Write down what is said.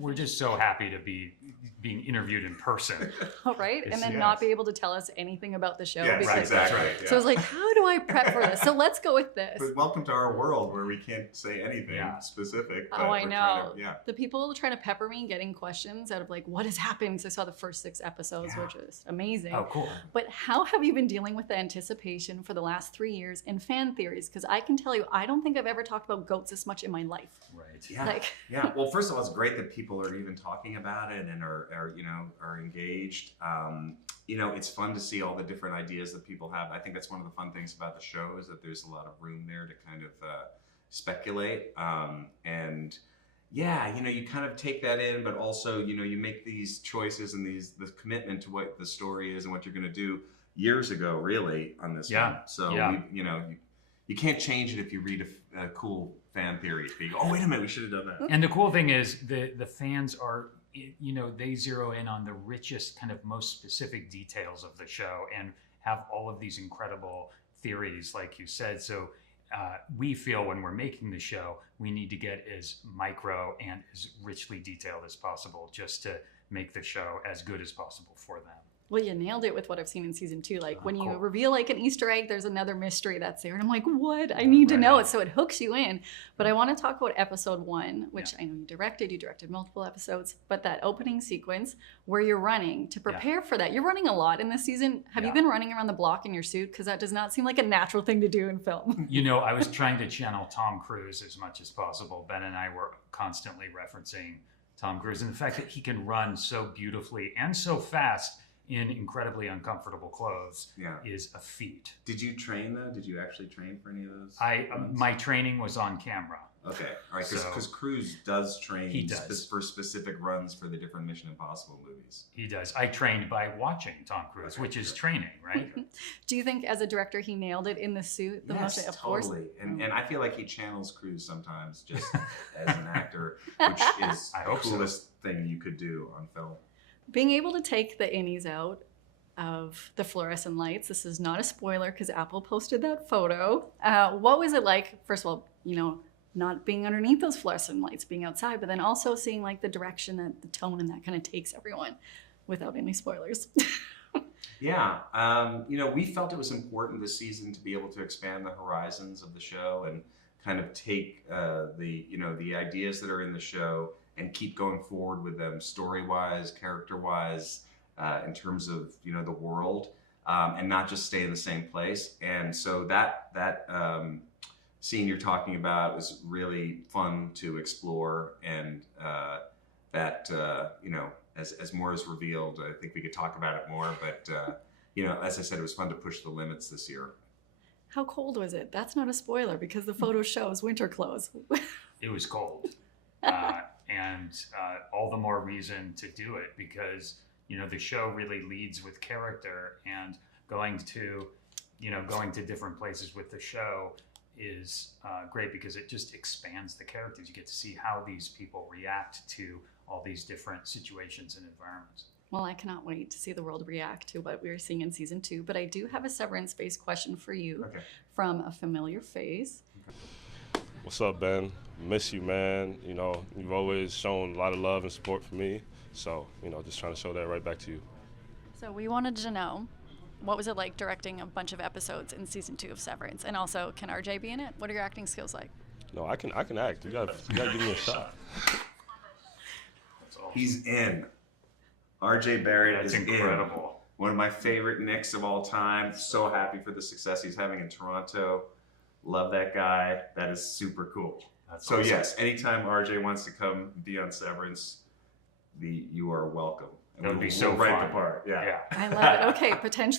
we're just so happy to be being interviewed in person. Oh, right? And then not be able to tell us anything about the show. Yes, exactly. Right. So I was like, how do I prep for this? So let's go with this. But welcome to our world where we can't say anything specific. But I know. To, the people trying to pepper me getting questions out of like, what has happened? So I saw the first 6 episodes, which is amazing. Oh, cool. But how have you been dealing with the anticipation for the last 3 years and fan theories? Because I can tell you, I don't think I've ever talked about goats this much in my life. Right. Yeah. Well, first of all, it's great that people are even talking about it and are engaged. It's fun to see all the different ideas that people have. I think that's one of the fun things about the show is that there's a lot of room there to kind of speculate. You kind of take that in, but also, you make these choices and the commitment to what the story is and what you're going to do years ago, really, on this one. So, you can't change it if you read a cool fan theory. You go, oh, wait a minute, we should have done that. And the cool thing is the fans are, they zero in on the richest, kind of most specific details of the show and have all of these incredible theories, like you said. So we feel when we're making the show, we need to get as micro and as richly detailed as possible just to make the show as good as possible for them. Well, you nailed it with what I've seen in season 2. Like when you reveal like an Easter egg, there's another mystery that's there. And I'm like, what? I need to know it. So it hooks you in. But I want to talk about episode 1, which I know you directed multiple episodes, but that opening sequence where you're running to prepare for that. You're running a lot in this season. Have you been running around the block in your suit? Because that does not seem like a natural thing to do in film. I was trying to channel Tom Cruise as much as possible. Ben and I were constantly referencing Tom Cruise and the fact that he can run so beautifully and so fast in incredibly uncomfortable clothes is a feat. Did you train though? Did you actually train for any of those? My training was on camera. Okay, all right, because Cruise does train for specific runs for the different Mission Impossible movies. He does. I trained by watching Tom Cruise, which is training, right? Do you think as a director he nailed it in the suit? Yes, totally. And I feel like he channels Cruise sometimes just as an actor, which is the coolest thing you could do on film. Being able to take the innies out of the fluorescent lights, this is not a spoiler because Apple posted that photo. What was it like, first of all, not being underneath those fluorescent lights, being outside, but then also seeing like the direction that the tone and that kind of takes everyone without any spoilers? We felt it was important this season to be able to expand the horizons of the show and kind of take the ideas that are in the show and keep going forward with them story-wise, character-wise, in terms of the world, and not just stay in the same place. And so that scene you're talking about was really fun to explore, and as more is revealed, I think we could talk about it more. But as I said, it was fun to push the limits this year. How cold was it? That's not a spoiler because the photo shows winter clothes. It was cold. And all the more reason to do it because, the show really leads with character, and going to different places with the show is great because it just expands the characters. You get to see how these people react to all these different situations and environments. Well, I cannot wait to see the world react to what we're seeing in season 2, but I do have a Severance-based question for you from a familiar face. What's up, Ben? Miss you, man. You've always shown a lot of love and support for me. So, just trying to show that right back to you. So we wanted to know, what was it like directing a bunch of episodes in season 2 of Severance? And also, can RJ be in it? What are your acting skills like? No, I can act. You gotta give me a shot. He's in. RJ Barrett is incredible. One of my favorite Knicks of all time. So happy for the success he's having in Toronto. Love that guy. That is super cool. That's awesome. Yes, anytime RJ wants to come be on Severance, you are welcome. That would be so fun. Right the part. Yeah. I love it. Okay, potentially